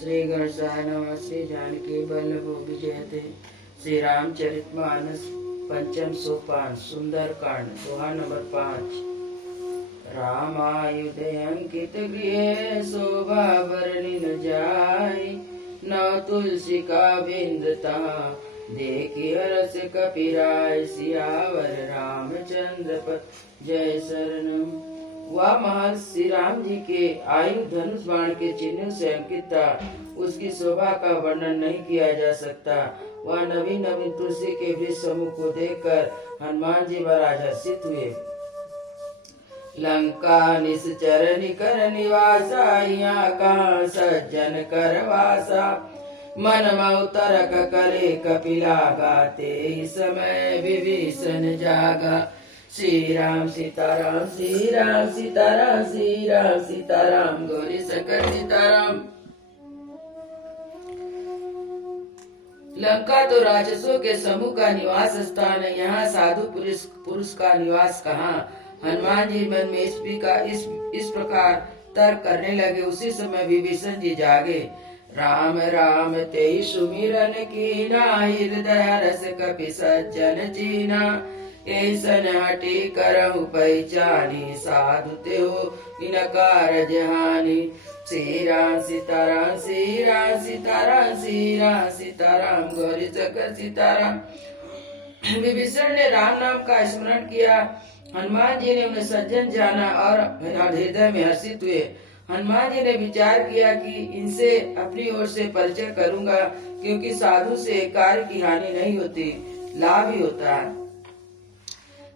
श्री गणेशाय नमः। श्री जानकी वल्लभो विजयते। श्री रामचरितमानस पंचम सोपान सुंदर कांड दोहा नंबर 5। रामायुधे अंकित गृह शोभा बरनी न जाय। नव तुलसी का बिंदता देखी हरस कपिराय। सियावर रामचंद्र पद जय शरणम। वह महल श्री राम जी के आयु धनुष बाण के चिन्ह से अंकित था। उसकी शोभा का वर्णन नहीं किया जा सकता। वह नवीन नवीन तुलसी के वृक्ष समूह को देखकर हनुमान जी महाराज हर्षित हुए। लंका निश्चर निकर निवासा, यहाँ कहाँ सज्जन कर वासा। मन मऊ तरक करे कपिला, गाते ही समय विभीषण जागा। श्री राम सीताराम, श्री राम सीताराम, श्री राम सीताराम, गौरी शंकर सीताराम। लंका तो राक्षसों के समूह का निवास स्थान है, यहाँ साधु पुरुष का निवास कहाँ। हनुमान जी मन में इस प्रकार तर्क करने लगे। उसी समय विभीषण जी जागे। राम राम तेहि सुमिरन कीना, हृदय रस कपि सज्जन चीना। ऐसन हटी करहु पहचानी, साधु तेहो इन कारज हानि। श्री राम सीताराम, श्री राम सीताराम, श्री राम सीताराम, गौरी शंकर सीताराम। विभीषण ने राम नाम का स्मरण किया। हनुमान जी ने उन्हें सज्जन जाना और हृदय में हर्षित हुए। हनुमान जी ने विचार किया कि इनसे अपनी ओर से परिचय करूंगा, क्योंकि साधु से कार्य की हानि नहीं होती, लाभ ही होता है।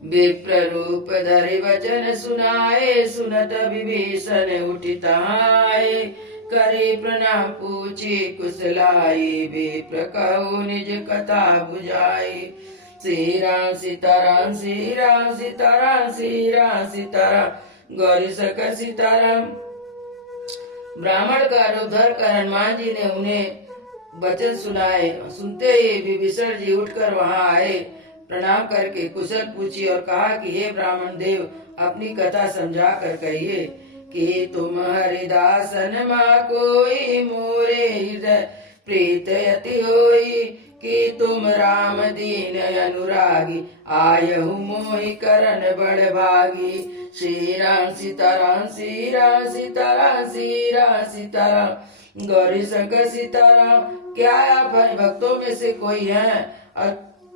विप्र रूप धरि वचन सुनाए, सुनत विभीषण उठित आए। करे प्रणाम पूछी कुशलाई, विप्र कहु निज कथा बुझाई। श्री राम सीताराम, श्री राम सीताराम, श्री राम सीताराम, गौरी शंकर सीताराम। ब्राह्मण का रूप धर कर हनुमान जी ने उन्हें वचन सुनाए। सुनते ही विभीषण जी उठकर वहां आए। प्रणाम करके कुशल पूछी और कहा कि हे ब्राह्मण देव, अपनी कथा समझा कर कहिए कि तुम हरिदासन माँ कोई, मोरे हृदय प्रीत यति होई। कि तुम राम दीन अनुरागी, आयहु मोहि करन बड़ भागी। श्री राम सीताराम, श्री राम सीताराम, श्री राम सीताराम, गौरी शंकर सीताराम। क्या आप भक्तों में से कोई हैं?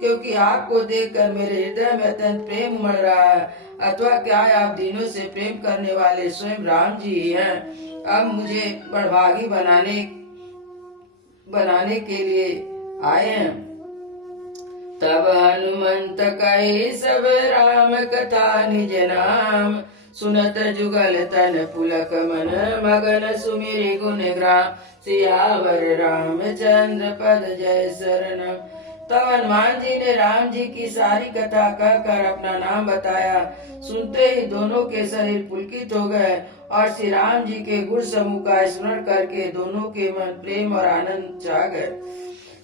क्योंकि आपको देखकर मेरे हृदय में अत्यंत प्रेम उमड़ रहा है। अथवा क्या आप दिनों से प्रेम करने वाले स्वयं राम जी ही हैं? अब मुझे बड़भागी बनाने के लिए आए हैं। तब हनुमंत कहे सब राम कथा निज नाम। सुनत जुगल तन पुलक मन, मगन सुमिरि गुण ग्राम। सियावर रामचंद्र पद जय शरणम। तब हनुमान जी ने राम जी की सारी कथा कहकर अपना नाम बताया। सुनते ही दोनों के शरीर पुलकित हो गए और श्री राम जी के गुण समूह का स्मरण करके दोनों के मन प्रेम और आनंद छा गए।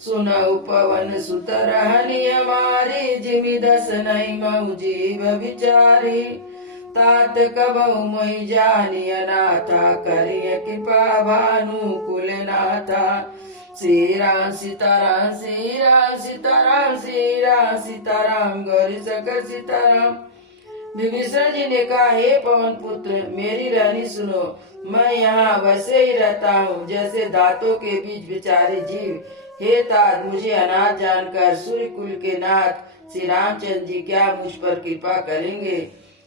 सुनऊ पवन सुत रहनि हमारी, जिमि दस नहीं मऊ जीव विचारी। तात कबहु मोहि जानि अनाथा, करिय कृपा भानुकुल नाथा। श्री राम सीताराम, श्री राम सीताराम, श्री राम सीताराम, गौरी शंकर सीताराम। विभीषण जी ने कहा, हे पवन पुत्र, मेरी रहनी सुनो। मैं यहाँ वैसे ही रहता हूँ जैसे दांतों के बीच बिचारे जीव। हे तात, मुझे अनाथ जानकर सूर्य कुल के नाथ श्री रामचंद्र जी क्या मुझ पर कृपा करेंगे?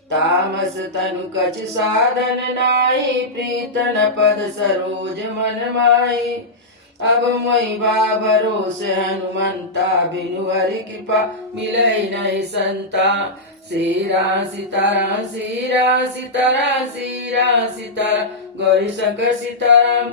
तामस तनु कछ साधन नाहि, प्रीतन पद सरोज मन माही। अब मोहि बा भरोसे हनुमंता, बिनु हरि कृपा मिलई नहीं संता। श्री राम सीताराम, श्री राम सीताराम, श्री राम सीताराम, गौरी शंकर सीताराम।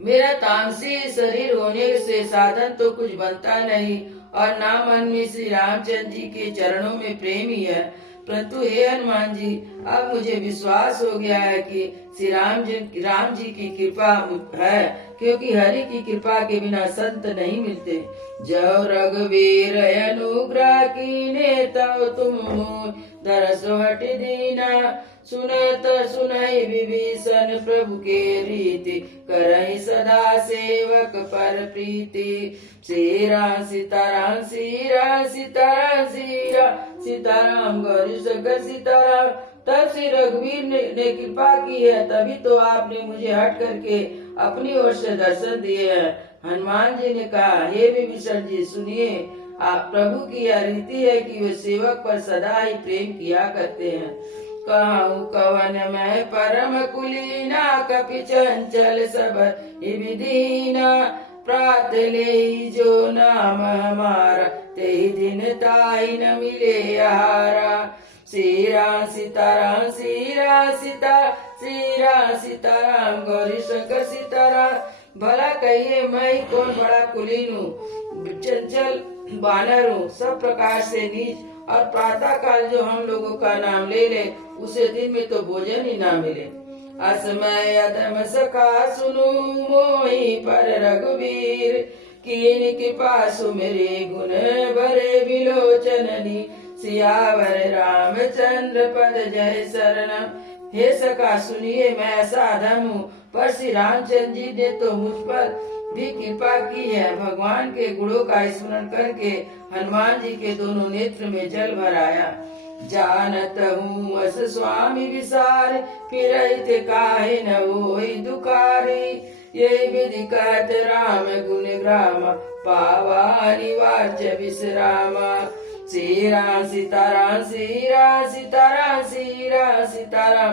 मेरा तामसी शरीर होने से साधन तो कुछ बनता नहीं और ना मन में श्री रामचंद्र जी के चरणों में प्रेम ही है। परंतु हे हनुमान जी, अब मुझे विश्वास हो गया है कि श्री राम जी की कृपा है, क्योंकि हरि की कृपा के बिना संत नहीं मिलते। जो रघुवीर अनुग्रह कीने, तब तुम मोहि दरस हट दीना। सुनत सुनहि विभीषण प्रभु के रीति, करहि सदा सेवक पर प्रीति। श्री राम सीताराम श्री राम सीताराम श्री राम सीताराम गौरी शंकर सीताराम। तब श्री रघुवीर ने कृपा की है, तभी तो आपने मुझे हट करके अपनी ओर से दर्शन दिए हैं। हनुमान जी ने कहा, हे विभीषण जी सुनिए, आप प्रभु की यह रीति है कि वे सेवक पर सदा ही प्रेम किया करते हैं। कहूँ कवन मैं परम कुलीना, कपि चंचल सब विधीना। प्रात ले जो नाम हमारा, ते दिन ताई न मिले आहारा। श्री राम सीताराम श्री राम श्री राम सीताराम गौरी शंकर सीताराम। भला कहिए मैं कौन बड़ा कुलीन हूँ, चंचल बानर हूँ, सब प्रकार से नीच, और प्रातः काल जो हम लोगों का नाम ले ले, उसे दिन में तो भोजन ही ना मिले। असमय अधम सखा सुनु, मोहि पर रघुवीर। कीन कृपा सुमिरे गुण भरे विलोचननी। सियावर रामचंद्र पद जय शरणम। हे सखा सुनिए, मैं ऐसा अधम हूँ, पर श्री रामचंद्र जी ने तो मुझ पर भी कृपा की है। भगवान के गुणों का स्मरण करके हनुमान जी के दोनों नेत्र में जल भर आया। जानत हूँ अस स्वामी विसार, फिरहित काहे न होई दुखारी। ये विधि कहत राम गुण ग्रामा, पावा अनिवार्य विश्रामा। श्री राम सीताराम श्री राम सीताराम श्री राम सीताराम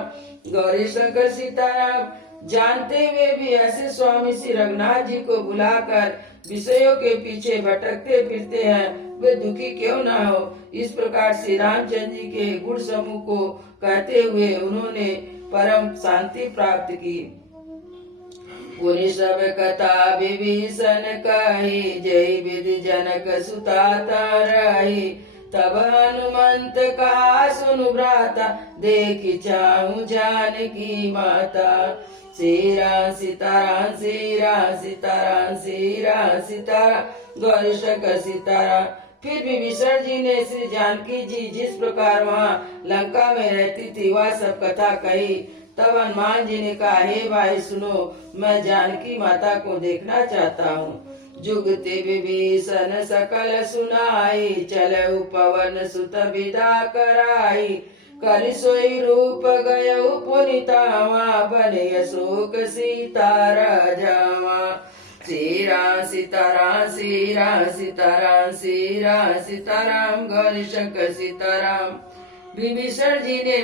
गौरी शंकर सीताराम। जानते हुए भी ऐसे स्वामी श्री रघुनाथ जी को बुलाकर विषयों के पीछे भटकते फिरते हैं, वे दुखी क्यों ना हो। इस प्रकार श्री रामचंद्र जी के गुण समूह को कहते हुए उन्होंने परम शांति प्राप्त की। पुनि सब कथा विभीषण कही, जय विधि जनक सुता रही। तब हनुमंत कहा सुनु भ्राता, देखि चाहूं जानकी माता। श्री राम सीताराम श्री राम सीताराम श्री राम सीताराम गौरी शंकर सीताराम। फिर विभीषण जी ने श्री जानकी जी जिस प्रकार वहाँ लंका में रहती थी वह सब कथा कही। तब हनुमान जी ने कहा, हे भाई सुनो, मैं जानकी माता को देखना चाहता हूँ। जुगति विभीषण सकल सुनाई, चलऊ पवन सुत विदा कराई। करि सोई रूप गयऊ पुनितावा, बने अशोक सीता राजावा। श्री राम सीताराम श्री राम सीताराम श्री राम सीताराम गौरी शंकर सीताराम। विभीषण जी ने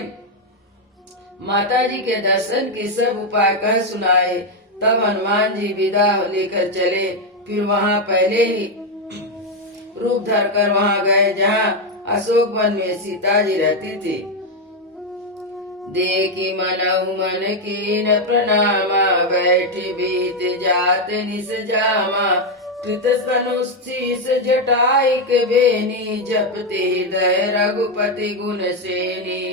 माता जी के दर्शन के सब उपाय कह सुनाए। तब हनुमान जी विदा लेकर चले। फिर वहाँ पहले ही रूप धरकर वहाँ गए जहाँ अशोक वन में सीता जी रहती थी। देखी मनहु मन कीन प्रणामा, बैठी बीत जात निस जामा। कृत स्तनुशीस जटाई के बेनी, जपते हृदय रघुपति गुण सेनी।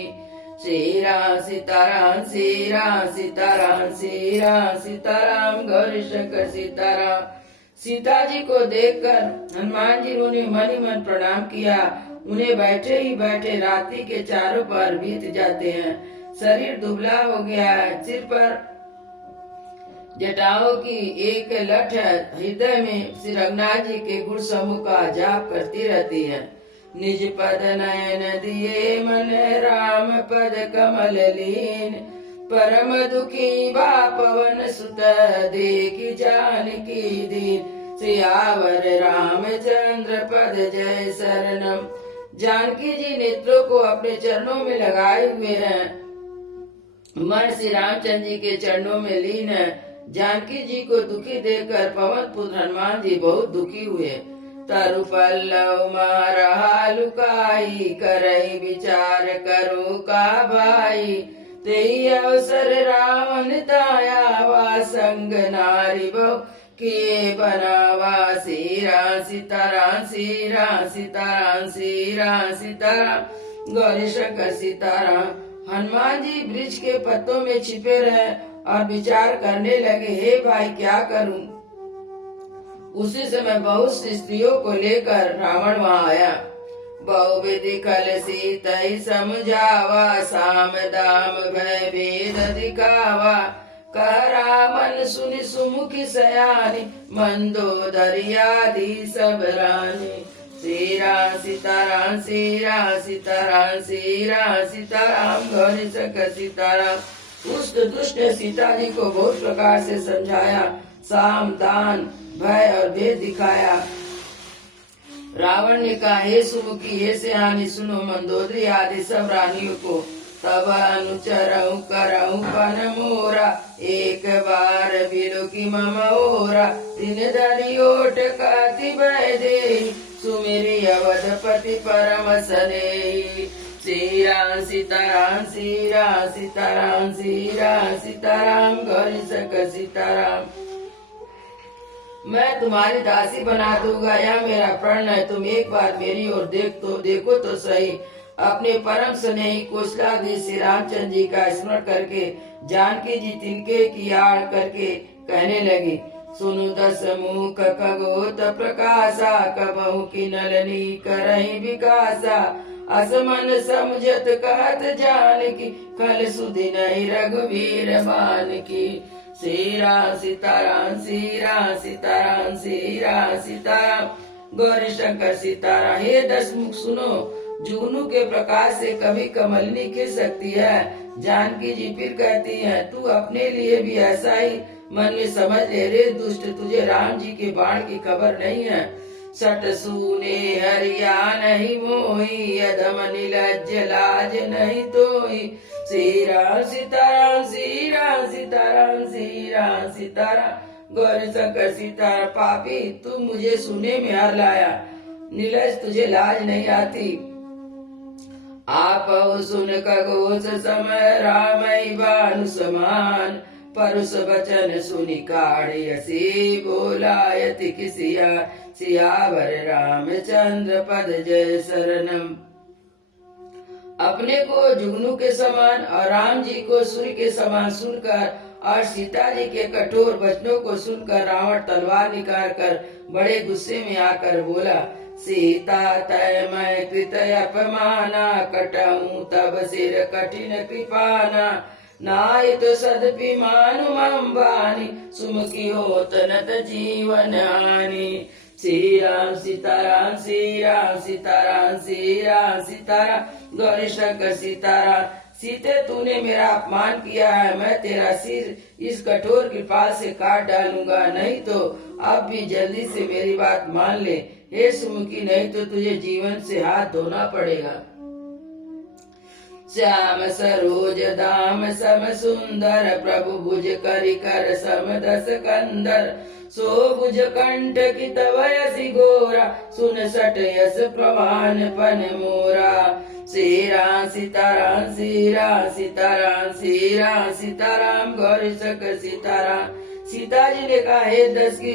श्री राम सीताराम श्री राम सीताराम श्री राम सीताराम गौरी शंकर सीताराम। सीता जी को देखकर हनुमान जी ने मन ही मन प्रणाम किया। उन्हें बैठे ही बैठे रात्रि के चारों पर बीत जाते हैं। शरीर दुबला हो गया है, सिर पर जटाओं की एक लठ है। हृदय में श्री रघुनाथ जी के गुण समूह का जाप करती रहती है। निज पद नयन दिए मन, राम पद कमल लीन। परम दुखी बा पवन सुत, देखि जानकी दीन। सियावर रामचंद्र पद जय शरणम। जानकी जी नेत्रों को अपने चरणों में लगाए हुए हैं, मन श्री रामचंद्र जी के चरणों में लीन है। जानकी जी को दुखी देखकर पवन पुत्र हनुमान जी बहुत दुखी हुए। तरु पल्लव मारहा लुकाई, करई विचार करो का भाई। तेई अवसर रावण तायावा, संग नारी बहु किए बनावा। श्री राम सीताराम श्री राम सीताराम श्री राम सीताराम गौरी शंकर सीताराम। हनुमान जी वृक्ष के पत्तों में छिपे रहे और विचार करने लगे, हे भाई क्या करूं। उसी समय बहुत सी स्त्रियों को लेकर रावण वहां आया। बहुविधि खल सीतहि समझावा, साम दाम भय भेद दिखावा। कह रामन सुनि सुमुखी सयानी, मंदोदरियादि सब रानी। श्री राम सीताराम, श्री राम सीताराम, श्री राम सीताराम, गौरी शंकर सीताराम। दुष्ट दुष्ट ने सीता जी को बहुत प्रकार से समझाया, साम दान भय और भेद दिखाया। रावण ने कहा, हे सुमुखी, हे सयानी, सुनो मंदोदरी आदि सब रानियों को। तब अनुचरऊ करऊ पन मोरा, एक बार बिलो की मम ओरा। दिन धरि ओट काति भय दे, सुमिरी अवधपति परम सने। श्री राम सीताराम, श्री राम सीताराम, श्री राम सीताराम, गौरी शंकर सीताराम। मैं तुम्हारी दासी बना दूंगा, यह मेरा प्रण है। तुम एक बार मेरी ओर देखो तो सही। अपने परम स्नेही कौशलाधीश श्री रामचंद्र जी का स्मरण करके जानकी जी तिनके की आड़ करके कहने लगी, सुनु दस मुख खगोत प्रकाशा, कबहु की नलनी करही विकासा। असमन समझत कहत जानकी, खल सुधि नहीं रघुवीर बान की। श्री राम सीताराम, श्री राम सीताराम, श्री राम सीताराम, गौरी शंकर सीताराम। हे दस मुख सुनो, जुगनू के प्रकाश से कभी कमलनी खिल सकती है। जानकी जी फिर कहती हैं, तू अपने लिए भी ऐसा ही मन में समझ ले रे दुष्ट, तुझे राम जी के बाण की खबर नहीं है। सट सूने हरिया नहीं मोही, अधम निलज्ज लाज नहीं तोही। श्री राम सीताराम, श्री राम सीताराम, श्री राम सीताराम, गौरी शंकर सीताराम। पापी, तू मुझे सुने में हार लाया, निलज्ज, तुझे लाज नहीं आती। आप सुन खगोश समय, रामई भानु समान। परुष वचन सुनि काढ़ी हसी, बोलायति किसिया। सियावर रामचंद्र पद जय शरणम। अपने को जुगनू के समान और राम जी को सूर्य के समान सुनकर और सीता जी के कठोर वचनों को सुनकर रावण तलवार निकाल कर बड़े गुस्से में आकर बोला, सीता तय मैं कृत अपमाना, कटहूँ तब सिर कठिन कृपाना। नाय तो सदपि मानु मम बानी, सुमुखी होत नत जीवन हानि। श्री राम सीताराम, श्री राम सीताराम, श्री राम सीताराम, गौरी शंकर सीताराम। सीते, तूने मेरा अपमान किया है, मैं तेरा सिर इस कठोर कृपाल से काट डालूंगा, नहीं तो अब भी जल्दी से मेरी बात मान ले। हे सुमुखी, नहीं तो तुझे जीवन से हाथ धोना पड़ेगा। श्याम सरोज दाम सम सुंदर, प्रभु भुज करि कर सम दस कंदर। सो भुज कंठ की तवयसि गोरा, सुन सट यस प्रमाण पन मोरा। श्री राम सीताराम, श्री राम सीताराम, श्री राम सीताराम, गौरी शंकर सीताराम। सीता जी ने कहा, हे दस की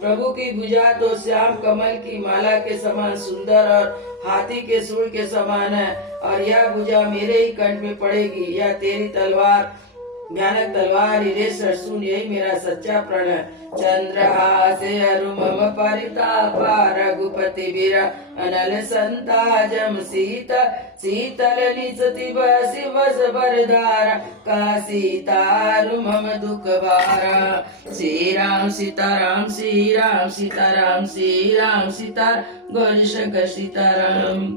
प्रभु की भुजा तो श्याम कमल की माला के समान सुंदर और हाथी के सूंड के समान है, और यह भुजा मेरे ही कंठ में पड़ेगी। यह तेरी तलवार भयानक तलवार रे सुन, यही मेरा सच्चा प्रण है। चंद्रहासे अरु मम परितापा, रघुपति वीर अनल संताजम। सीता शीतल निसति बसी बस बरधारा, का सीतारु मम दुख भारा। श्री राम सीताराम, श्री राम सीताराम, श्री राम सीताराम, गौरी शंकर सीताराम।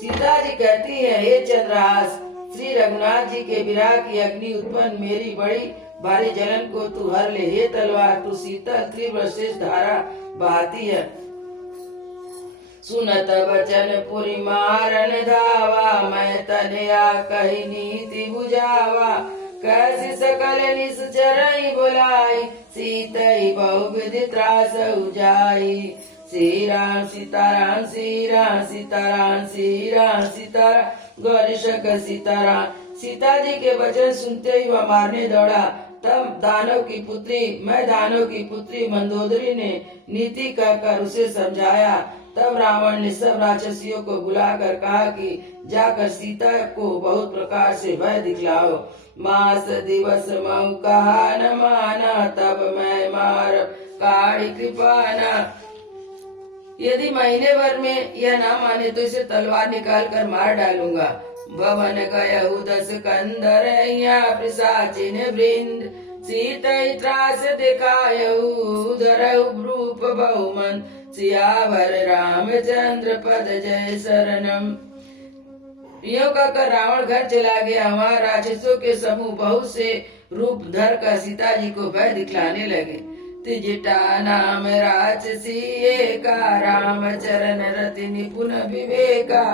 सीता जी कहती है, हे चंद्रहास, श्री रघुनाथ जी के विरह की अग्नि उत्पन्न मेरी बड़ी भारी जलन को तू हर ले। हे तलवार, तू शीतल तीव्र शेष धारा बहाती है। सुनत वचन पुरी मारन धावा, मैं तनया कही नीति बुझावा। कैसी सकल निश्चरई बुलाई, सीतई बहुविधि त्रास उजाई। श्री राम सीताराम, श्री राम सीताराम, श्री राम सीताराम, गौरी शंकर सीताराम। सीता जी के वचन सुनते ही वह मारने दौड़ा। तब दानव की पुत्री मंदोदरी ने नीति कहकर उसे समझाया। तब रावण ने सब राक्षसियों को बुलाकर कहा कि जाकर सीता को बहुत प्रकार से भय दिखलाओ। मास दिवस मऊ कहा न माना, तब मैं मार काढ़ी कृपाना। यदि महीने भर में यह ना माने तो इसे तलवार निकाल कर मार डालूंगा। भवन गयहु 10 कंदर पिशाचिन वृंद, सीतई त्रास दिखायहु धरहु रूप बहुमन, सियावर रामचंद्र पद जय शरणम। यो कहकर रावण घर चला गया। वहाँ राक्षसों के समूह बहुत से रूप धर कर सीता जी को भय दिखलाने लगे। तिजटा नाम राक्षसी एका, राम चरण रति निपुण विवेका,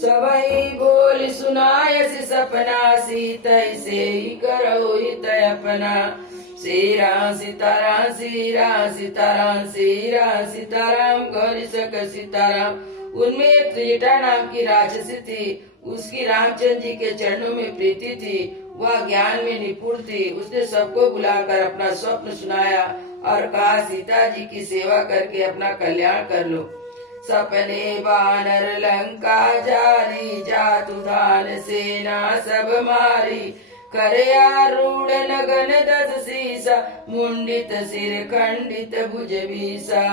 सबई बोल सुनायसि सपना, सीतई से करो हित अपना। श्री राम सीताराम श्री राम सीताराम श्री राम सीताराम गौरी सक सीताराम। उनमें एक त्रिजटा नाम की राक्षसी थी। उसकी रामचंद्र जी के चरणों में प्रीति थी। वह ज्ञान में निपुण थी। उसने सबको बुलाकर अपना स्वप्न सुनाया और कहा, सीता जी की सेवा करके अपना कल्याण कर लो। सपने बानर लंका जारी, जातु धान सेना सब मारी, करे आरूढ़ लगन 10 सीसा, मुंडित सिर खंडित भुज बीसा।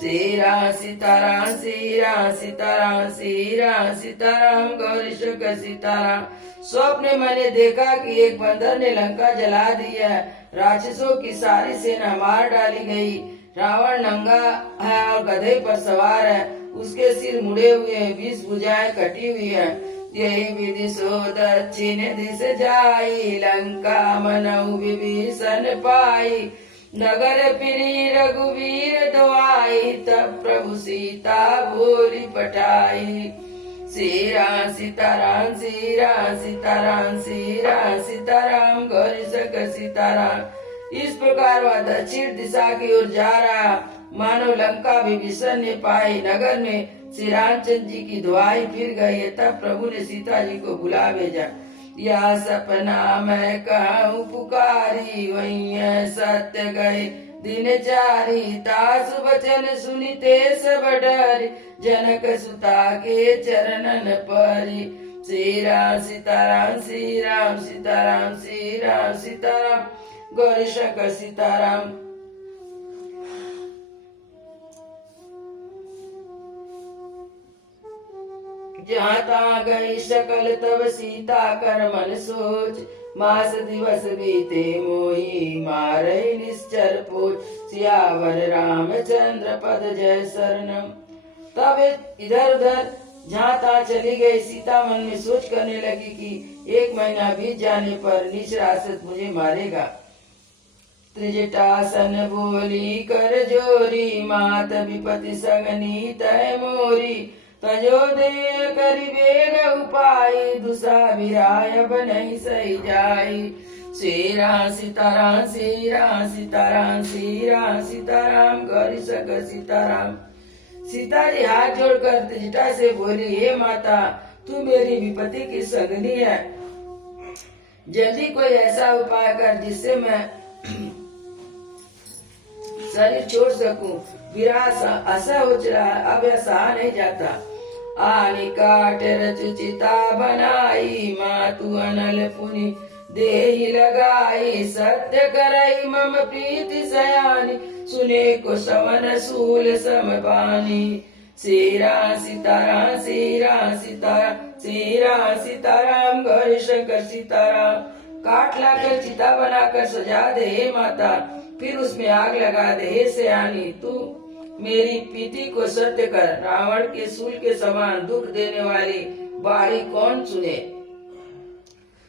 श्री राम सीताराम श्री राम सीताराम श्री राम सीताराम गौरी शक सीताराम। स्वप्न में मैंने देखा कि एक बंदर ने लंका जला दिया। राक्षसों की सारी सेना मार डाली गई। रावण नंगा है और गधे पर सवार है। उसके सिर मुड़े हुए हैं, 20 भुजाएं कटी हुई है। यही विधि सो दक्षिण दिश जाई, लंका मनऊ विभीषण पाई, नगर फिरी रघुवीर दुआई, तब प्रभु सीता बोली पठाई। श्री राम सीताराम श्री राम सीताराम श्री राम सीताराम गौरी सक सीताराम। इस प्रकार वह दक्षिण दिशा की ओर जा रहा, मानो लंका विभीषण ने पाई। नगर में श्री रामचंद्र जी की दुआई फिर गई। तब प्रभु ने सीता जी को बुला भेजा। या सपना मैं कहूँ पुकारी, वही सत्य गए दिनचारी, तासु वचन सुनिते सब डरी, जनक सुता के चरणन परी। श्री राम सीताराम श्री राम सीताराम श्री राम सीताराम गौरी शंकर सीताराम। जहाँ तहाँ गई सकल तब सीता कर मन सोच, मास दिवस बीते मोही मारई निश्चर पोच, सियावर रामचंद्र पद जय शरणम। तब इधर उधर जहाँ तहाँ चली गई। सीता मन में सोच करने लगी कि 1 महीना बीत जाने पर नीच राक्षस मुझे मारेगा। त्रिजटासन बोली कर जोरी, मात विपति संगनी तय मोरी, तजो दे करी बेग उपाय, दूसरा विराय नहीं सही जाई। श्री राम सीताराम श्री राम सीताराम श्री राम सीताराम गौरी सक सीताराम। सीता जी हाथ जोड़कर त्रिजटा से बोली, हे माता, तू मेरी विपत्ति की संगनी है। जल्दी कोई ऐसा उपाय कर जिससे मैं शरीर छोड़ सकूं। विरास असह हो चला, अब यह सहा नहीं जाता। आनी काट रचिता बनाई, मातु अनल पुनि देहि लगाई, सत्य करई मम प्रीति सयानी, सुने को समन सूल समबानी। श्री राम सीताराम श्री राम सीताराम श्री राम सीताराम गौरी शंकर सीताराम। काट लाकर चिता बनाकर सजा दे हे माता, फिर उसमें आग लगा दे हे सयानी। तू मेरी पीति को सत्य कर। रावण के सूल के समान दुख देने वाली बाणी कौन सुने।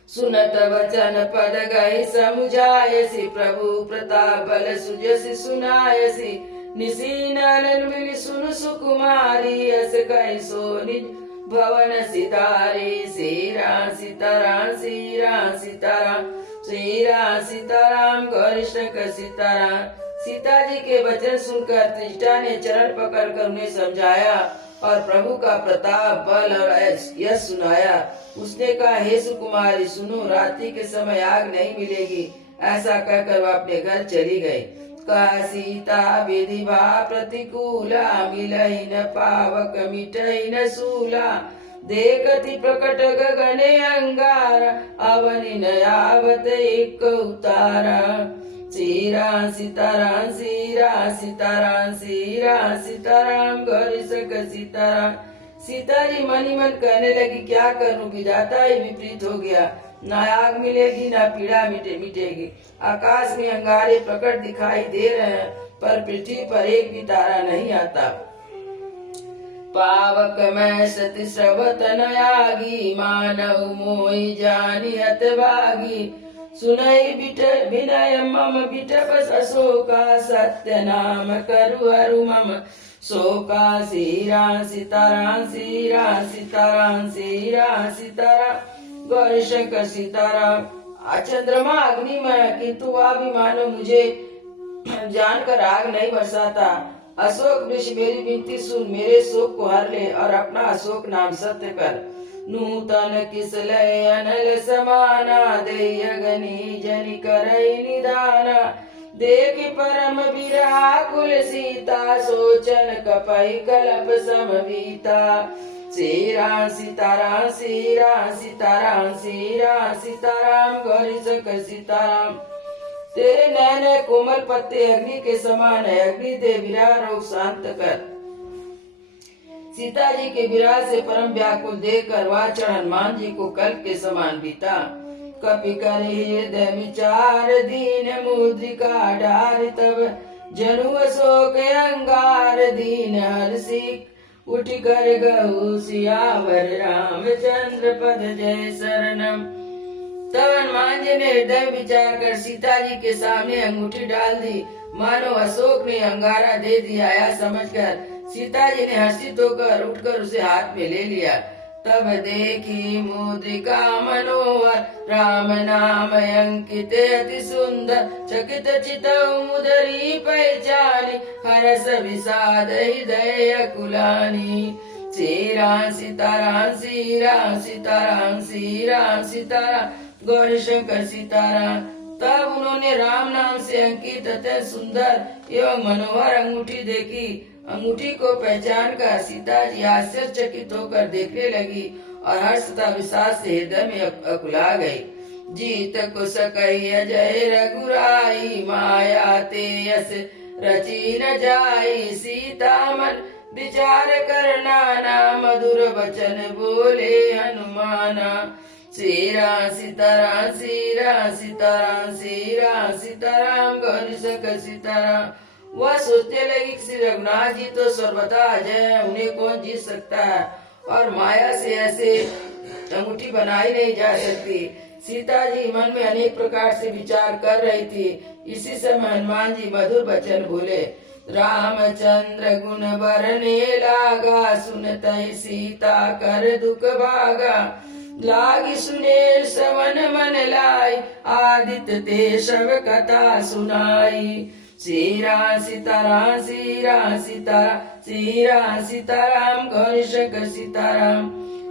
सुनत वचन पद गई समुझायसी, प्रभु प्रताप बल सुजसी सुनायसी, निसीनन मिली सुन सुकुमारी, अस कई सो निज भवन सिधारी। श्री राम सीताराम श्री राम सीताराम श्री राम सीताराम गौरी शंकर सीताराम। सीता जी के वचन सुनकर त्रिजटा ने चरण पकड़कर उन्हें समझाया और प्रभु का प्रताप बल और यश सुनाया। उसने कहा, हे सुकुमारी सुनो, रात्रि के समय आग नहीं मिलेगी। ऐसा कहकर वह अपने घर चली गई। कहा सीता विधिवा प्रतिकूला, मिलई न पावक मिटई न सूला, देखती प्रकट गगने अंगारा, अवनि न आवत एक उतारा। श्री राम सीताराम श्री राम सीताराम श्री राम सीताराम गौरी शंकर सीताराम। सीता जी मन ही मन कहने लगी, क्या करूं, विधाता ही विपरीत हो गया। ना आग मिलेगी ना पीड़ा मिटेगी। आकाश में अंगारे प्रकट दिखाई दे रहे हैं, पर पृथ्वी पर एक भी तारा नहीं आता। पावक मैं सती श्रवत नयागी, मानव मोहि जानी हतभागी। सुनई विनय मम बिटप अशोका, सत्य नाम करु हरु मम शोका। श्री राम सीताराम श्री राम सीताराम श्री राम सीताराम गौरी शंकर सीताराम। चंद्रमा अग्नि में, किंतु वह भी मानो मुझे जानकर आग नहीं बरसाता। अशोक वृक्ष मेरी विनती सुन, मेरे शोक को हर ले और अपना अशोक नाम सत्य कर। नूतन किसलय अनल समाना, देय गनी जनि करई निदाना। देख परम विराकुल सीता, सोचन कपहि कलप समवीता। श्री राम सीताराम श्री राम सीताराम श्री राम सीताराम गौरी शंकर सीताराम। तेरे नैन कोमल पत्ते अग्नि के समान है, अग्नि दे विरह रोग शांत कर। सीता जी के विरह से परम व्याकुल देखकर वह क्षण हनुमान जी को कल्प के समान बीता। कपि कर हृदय विचार, दीन मुद्रिका डार तब। जनु अशोक अंगार, दीन हर्षि उठ कर गहु सियावर। रामचंद्र पद जय शरणम। तब हनुमान जी ने हृदय विचार कर सीता जी के सामने अंगूठी डाल दी, मानो अशोक ने अंगारा दे दिया। आया समझकर सीता जी ने हर्षित होकर उठकर उसे हाथ में ले लिया। तब देखी मुद्रिका मनोहर, राम नाम अंकित अति सुंदर। चकित चितौ मुदरी पहचानी, हरस विषाद हृदय अकुलानी। श्री राम सीताराम श्री राम सीताराम श्री राम सीताराम गौरी शंकर सीताराम। तब उन्होंने राम नाम से अंकित अत्यंत सुंदर एवं मनोहर अंगूठी देखी। अंगूठी को पहचान कर सीता जी आश्चर्यचकित होकर देखने लगी और हर्ष तथा विश्वास से हृदय में अकुला गई। जीत कुश कही अजय रघुराई, माया ते यस रची न जाई। सीता मन विचार कर नाना, मधुर वचन बोले हनुमाना। श्री राम सीताराम श्री राम सीताराम श्री राम सीताराम गौरी शंकर सीताराम। वह सोचने लगी कि श्री रघुनाथ जी तो सर्वथा अजय है, उन्हें कौन जीत सकता है, और माया से ऐसे अंगूठी बनाई नहीं जा सकती। सीता जी मन में अनेक प्रकार से विचार कर रही थी। इसी समय हनुमान जी मधुर वचन बोले। रामचंद्र गुण बरने लागा, सुनतहि सीता कर दुख भागा। लागी सुने श्रवण मन लाई, आदित्य ते सब कथा सुनाई। श्री राम सीताराम श्री राम सीताराम श्री राम सीताराम गौरी शंकर सीताराम।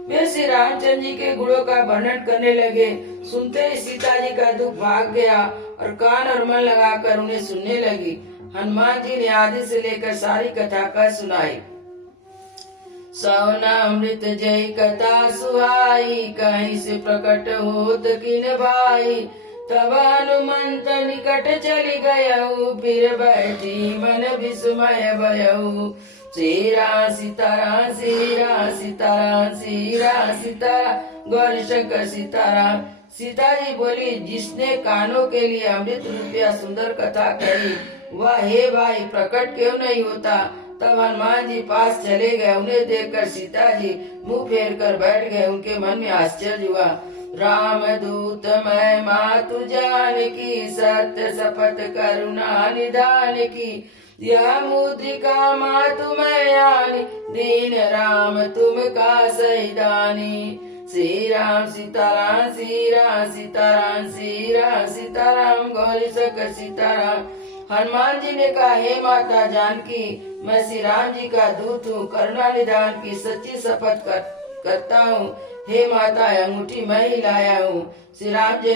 वे श्री रामचंद्र जी के गुणों का वर्णन करने लगे। सुनते ही सीता जी का दुख भाग गया और कान और मन लगाकर उन्हें सुनने लगी। हनुमान जी ने आदि से लेकर सारी कथा कर सुनाई। सौना अमृत जय कथा सुहाई, कहीं से प्रकट होत किन भाई। तब हनुमंत निकट चली गयऊ, फिर बैठी मन विस्मय भयऊ। श्री राम सीताराम श्री राम सीताराम श्री राम सीताराम गौरी शंकर सीताराम। सीता जी बोली, जिसने कानों के लिए अमृत रूपिया सुंदर कथा कही, वह हे भाई प्रकट क्यों नहीं होता। तब हनुमान जी पास चले गए। उन्हें देखकर सीता जी मुंह फेर कर बैठ गए। उनके मन में आश्चर्य हुआ। राम दूत मैं मातु जान की, सत्य शपथ करुणा निधान की। यह मुद्रिका मातु मैं आनी, दीन राम तुम का सहिदानी। श्री राम सीताराम श्री राम सीताराम श्री राम सीताराम गौरी शंकर सीताराम। हनुमान जी ने कहा, हे माता जानकी, मैं श्री राम जी का दूत हूँ, करुणा निधान की सच्ची शपथ करता हूँ। हे माता, अंगूठी मैं ही लाया हूँ। श्री राम जी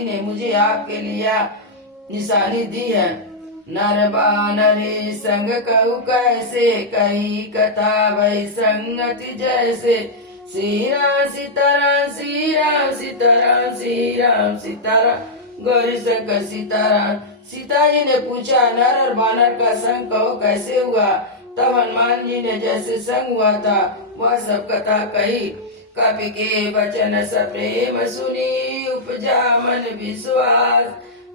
ने मुझे आपके लिए निशानी दी है। नर बानरे संग कहू कैसे, कही कथा वही संगति जैसे। श्री राम सीताराम श्री राम सीताराम श्री राम सीताराम गौरी शंकर सीताराम। सीता जी ने पूछा, नर और बानर का संग कहो कैसे हुआ? तब हनुमान जी ने जैसे संग हुआ था वह सब कथा कही। कपि के वचन सब प्रेम सुनी, उपजा मन विश्वास।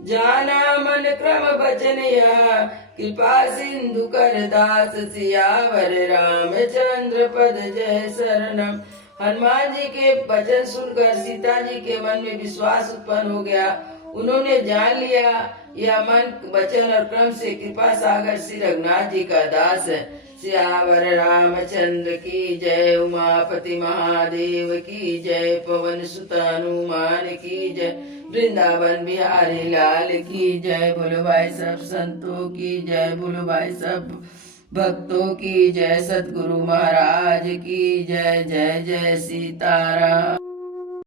जाना मन क्रम वचन यह, कृपा सिंधु कर दास। सियावर रामचंद्र पद जय शरणम। हनुमान जी के वचन सुनकर सीता जी के मन में विश्वास उत्पन्न हो गया। उन्होंने जान लिया यह मन वचन और क्रम से कृपा सागर श्री रघुनाथ जी का दास है। सियावर रामचंद्र की जय, उमापति महादेव की जय, पवन सुत हनुमान की जय, वृंदावन बिहारी लाल की जय। बोलो भाई सब संतों की जय, बोलो भाई सब भक्तों की जय, सतगुरु महाराज की जय। जय जय सीताराम।